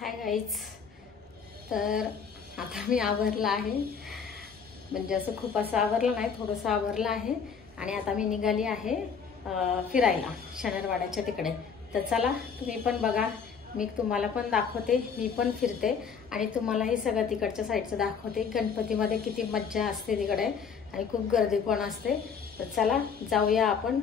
Hi guys, तर आता मी आवरला आहे, म्हणजे असं खूप असं आवरलं नाही, थोडंसं आवरलं आहे आणि आता मी निघाली आहे फिरायला शनिवारवाड्याच्या तिकडे. तर चला तुम्ही पण बघा, मी तुम्हाला पण दाखवते, मी पण फिरते आणि तुम्हालाही सगळं तिकडच्या साईडचं दाखवते. गणपतीमध्ये किती मज्जा असते तिकडे आणि खूप गर्दी पण असते. तर चला जाऊया आपण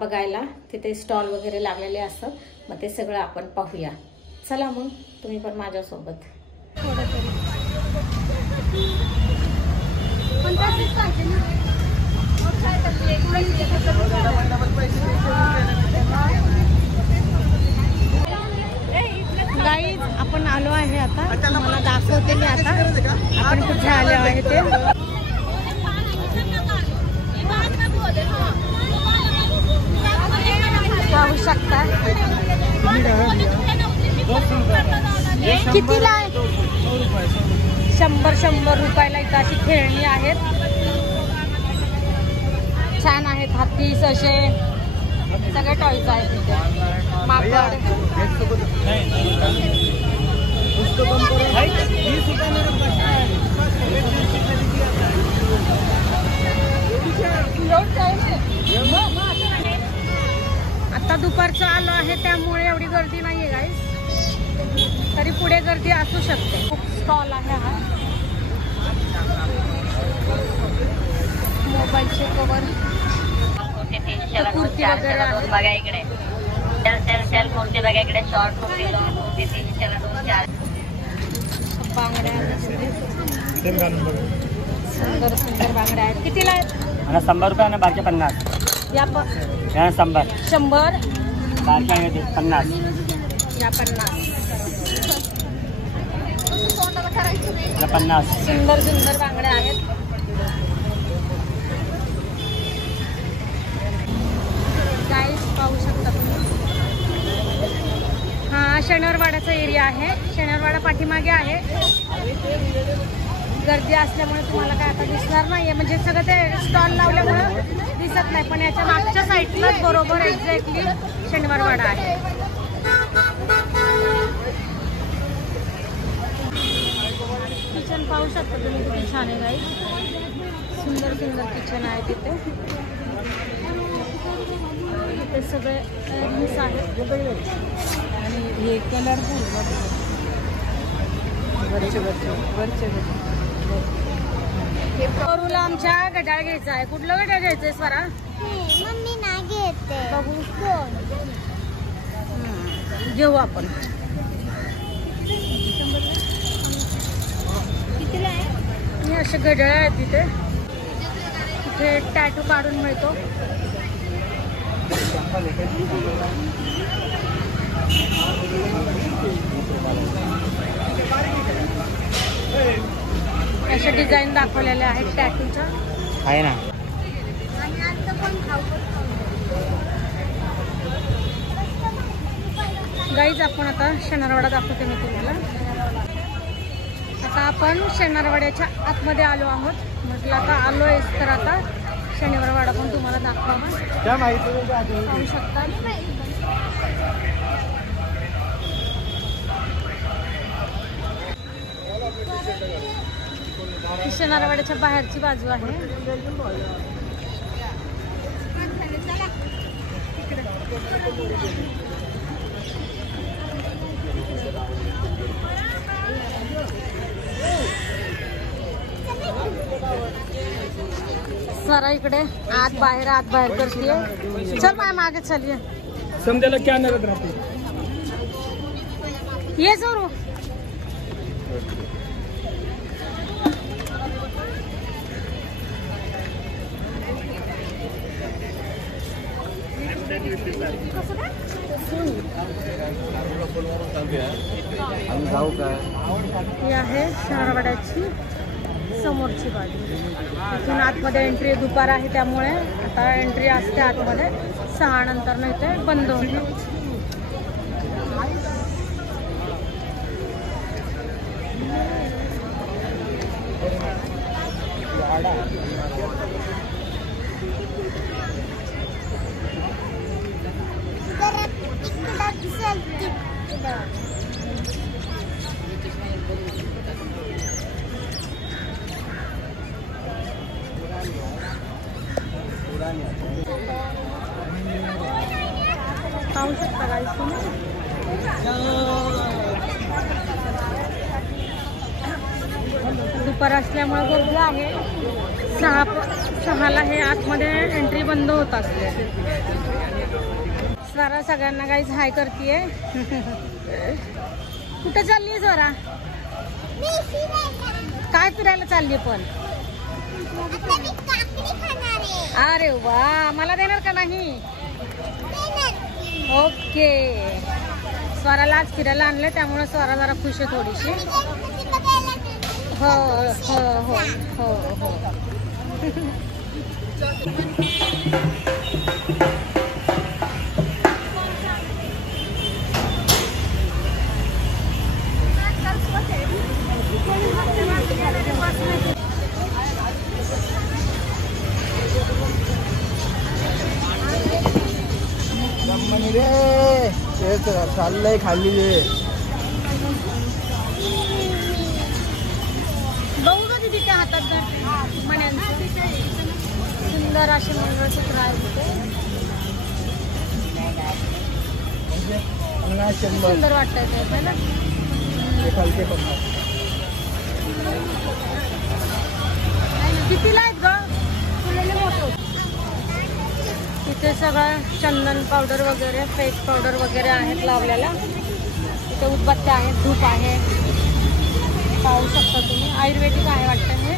बघायला, तिथे स्टॉल वगैरे लागलेले असतात, मग ते सगळं आपण पाहूया. चला मग तुम्ही पण माझ्यासोबत. गाईज आपण आलो आहे, आता मला दाखवते मी आता आपण कुठे आले आहे ते. पाहू शकता कितीला आहे? 100 रुपयाला इथं अशी खेळणी आहेत, छान आहेत. हाती असे सगळे टॉयज आहेत तिथे. माकड आता दुपारचं आलो आहे त्यामुळे एवढी गर्दी नाहीये गाईस, तरी पुढे गर्दी असू शकते. खूप स्टॉल आहे हा. मोबाईलचे कवर, कुर्ती वगैरे बघा इकडे. सेल कुर्ती बघा इकडे, शॉर्ट कुर्ती, लॉंग कुर्ती 300 ला 2-4. बांगड्या सुंदर सुंदर बांगड्या आहेत. कितीला आहेत? 100 रुपये आणि बाकी 50. या 100 बाकी 50. या 50. सुंदर सुंदर बांगड्या आहेत. गाईस पाहू शकता तुम्ही, हा शनिवारवाड्याचा एरिया आहे. शनिवारवाडा पाठीमागे आहे. गर्दी असल्यामुळे तुम्हाला काय आता दिसणार नाहीये, म्हणजे सगळं ते स्टॉल लावल्यामुळे दिसत नाही, पण याच्या मागच्या साईडलाच बरोबर एक्झॅक्टली शनिवारवाडा आहे. किचन पाहू शकता तुम्ही, किती छान आहे गाईस. सुंदर सुंदर किचन आहे तिथे. ते सगळे ॲडमिस आहेत आणि हे कलरफुल वरचे आमच्या गडाळ घ्यायचा आहे. कुठलं गडाळ घ्यायचंय स्वरा? मम्मी नाही घेते. बघू घेऊ आपण. कितीला आहे? हे असे गडाळ आहेत तिथे. तिथे टॅटू काढून मिळतो. असे डिझाईन दाखवलेले आहेत टॅटूच्या, आहे ना. गाईज आपण आता शनिवारवाडा दाखवते मी तुम्हाला. आता आपण शनिवारवाड्याच्या आतमध्ये आलो आहोत. म्हटलं आता आलोय तर आता शनिवारवाडा पण तुम्हाला दाखवावा. पाहू शकता शनिवारवाड्याच्या बाहेरची बाजू आहे. स्वरा इकडे आत बाहेर करतीये. चल माझ्या मागे चलिए. समजायला क्या नरत राहते ये जोरू. ही आहे शनिवारवाड्याची समोरची बाजू. इथून आतमध्ये एंट्री दुपार आहे त्यामुळे आता एंट्री असते आतमध्ये 6 नंतर नाही ते बंद होतं. पाहू शकता गाईस तुम्ही. दुपार असल्यामुळे गर्दी आहे. 6ला हे आतमध्ये एंट्री बंद होत असते. स्वरा सगळ्यांना गाईस हाय करतीये. कुठे चालली स्वरा? काय फिरायला चालली पण? अरे वा, मला देणार का नाही? ओके. स्वराला आज फिरायला आणले त्यामुळे स्वरा जरा खुश आहे थोडीशी. हो हो हो हो हो. चाललंय खाली बघू का तिथे त्या हातात मण्यांचं सुंदर असे मंगळसूत्र आहे. सुंदर वाटतंय ते पहिलं. कितीला आहेत ग? इथे सगळं चंदन पावडर वगैरे, फेस पावडर वगैरे आहेत लावलेला. इथे उदबत्त्या आहेत, धूप आहे. पाहू शकता तुम्ही. आयुर्वेदिक आहे वाटतं हे.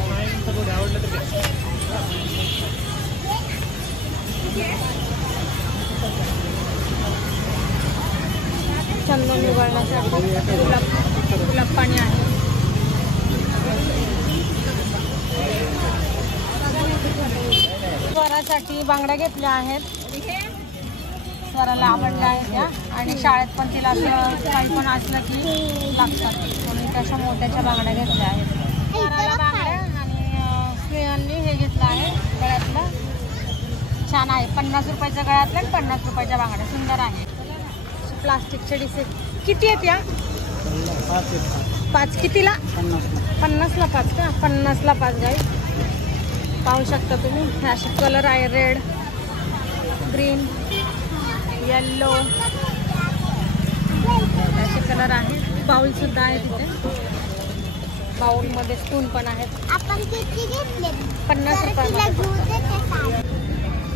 चंदन निवडण्यासाठी गुलाब पाणी आहे. स्वरासाठी बांगड्या घेतल्या आहेत. स्वराला आवडल्या आहेत त्या. आणि शाळेत पण तिला असं काही पण असलं की लागतात म्हणून त्याच्या मोत्याच्या बांगड्या घेतल्या आहेत. स्वराला बांगड्या आणि स्नेहांनी हे घेतलं आहे गळ्यातलं. छान आहे. 50 रुपयाच्या गळ्यातलं आणि 50 रुपयाच्या बांगड्या. सुंदर आहे. प्लास्टिकचे डिसे किती आहेत या? 5 कितीला? 50ला 5 का? 50ला 5 गाईस. पाहू शकता तुम्ही. असे कलर आहे. रेड, ग्रीन, येल्लो असे कलर आहे. बाउल सुद्धा आहे तिथे. बाउलमध्ये स्पून पण आहेत. 50 रुपये.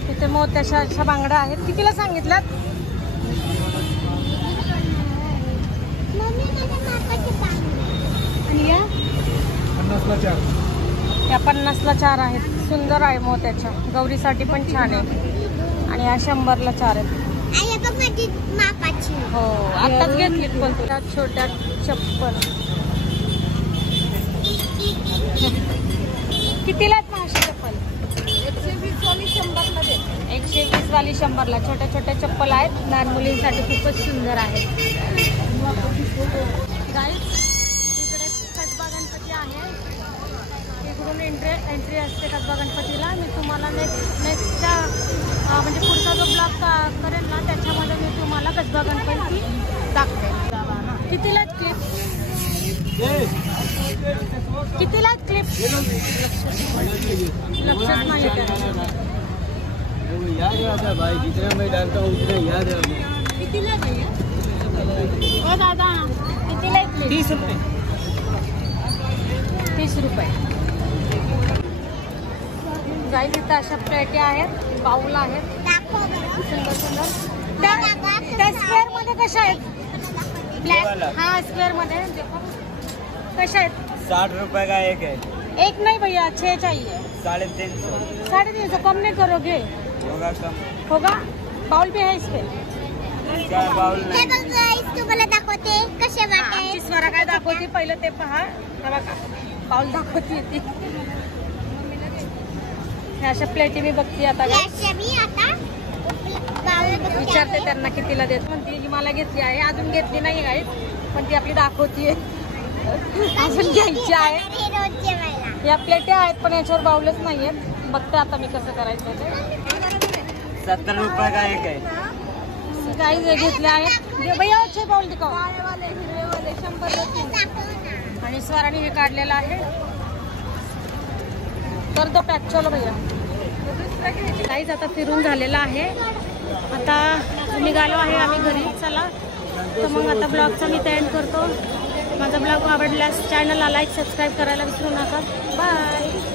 तिथे मोत्याच्या अशा बांगड्या आहेत. कितीला सांगितल्यात? आणि या 50ला 4 आहेत. सुंदर आहे मोत्याच्या. गौरीसाठी पण छान आहे. आणि या 100ला 4 आहेत. हो, आताच घेतली पण त्या छोट्या चप्पल. कितीला आहेत महाशे चप्पल? 120 वाली 100ला दे. 120 वाली 100ला. छोट्या छोट्या चप्पल आहेत. लहान मुलींसाठी खूपच सुंदर आहेत. गाईस इकडे कसबा गणपती आहे. इकडून एंट्री असते कसबा गणपतीला. मी तुम्हाला नेक्स्टच्या म्हणजे पुढचा जो ब्लॉग करेन ना त्याच्यामध्ये मी तुम्हाला कसबा गणपती दाखते. कितीला क्लिप? कितीला क्लिप? लक्षात नाही. याद रहता है भाई, जितना मैं डालता हूँ उतना याद रहता है. कितीला भैया? ओ दादा कितीला क्लिप? 30 रुपये. 30 रुपये. गाईस इथं अशा प्लेटी आहेत. बाऊल आहेत. सुंदर सुंदर. त्या स्क्वेअर मध्ये कशा आहेत? ब्लॅक. हा स्क्वेअर मध्ये कशा आहेत? 60 रुपए का एक है. एक नहीं भैया, 6 चाहिए. 350. 350 कम नहीं करोगे? होगा कम. होगा. बाउल भी है इस पे. क्या बाउल नाही. तुम्हाला दाखवते कसे वाटते. स्वरा काय दाखवते पहिलं ते पहा. बाउल दाखवते ती. अशा प्लेटी मी बघते आता. विचारते त्यांना कितीला देत. म्हणते ही मला घेतली आहे. अजून घेतली नाही गाईस पण ती आपली दाखवतीये. अजून घ्यायची आहे. या प्लेट्या आहेत पण याच्यावर बाउलच नाहीयेत. बघते आता मी कसं करायचं ते. 70 रुपये का एक है. गाईस घेतले आहेत. भैया अच्छे बाउल दिखाओ. 100ला 3. आणि स्वराने हे काढलेलं आहे. तर तो पॅक चलो भैया. काहीच आता फिरून झालेला आहे. आता निघालो आहे आम्ही घरी. चला तर मग आता ब्लॉगचा मी एंड करतो. माझा ब्लॉग आवडल्यास चॅनलला लाईक सबस्क्राईब करायला विसरू नका. बाय.